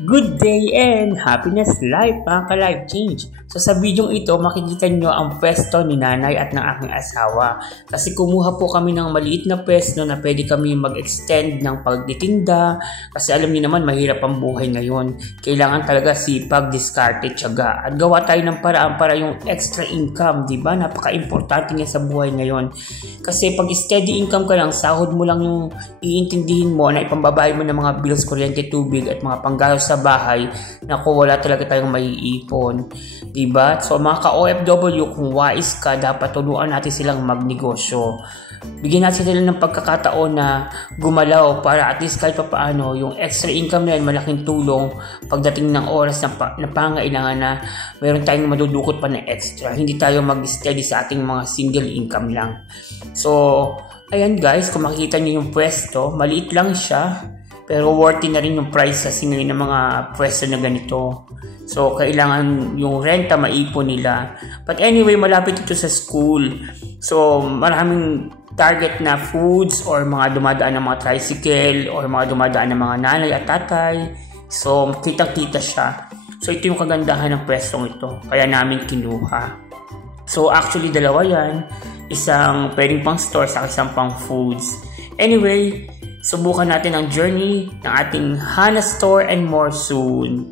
Good day and happiness life mga ka-life change. So sa video ito makikita nyo ang pwesto ni nanay at ng aking asawa. Kasi kumuha po kami ng maliit na pwesto na pwede kami mag-extend ng pagtitinda. Kasi alam niyo naman mahirap ang buhay ngayon. Kailangan talaga sipag, diskarte, tiyaga. At gawa tayo ng paraan para yung extra income, di ba? Napaka-importante niya sa buhay ngayon. Kasi pag steady income ka lang, sahod mo lang yung iintindihin mo na ipambabayad mo ng mga bills, kuryente, tubig at mga panggastos sa bahay, naku, wala talaga tayong maiipon. Diba? So mga ka-OFW, kung wise ka, dapat turuan natin silang magnegosyo. Bigyan natin sila ng pagkakataon na gumalaw para at least kahit pa paano, yung extra income na yun, malaking tulong pagdating ng oras na pangailangan na mayroon tayong madudukot pa na extra. Hindi tayo mag-steady sa ating mga single income lang. So, ayan guys, kung makikita nyo yung pwesto, maliit lang siya. Pero worthy na rin yung price kasi ngayon ng mga pwesto na ganito. So, kailangan yung renta maipon nila. But anyway, malapit ito sa school. So, maraming target na foods or mga dumadaan ng mga tricycle or mga dumadaan ng mga nanay at tatay. So, kitang-kita siya. So, ito yung kagandahan ng pwestong ito. Kaya namin kinuha. So, actually, dalawa yan. Isang pwedeng pang store sa isang pang foods. Anyway, subukan natin ang journey ng ating Hana Store and more soon.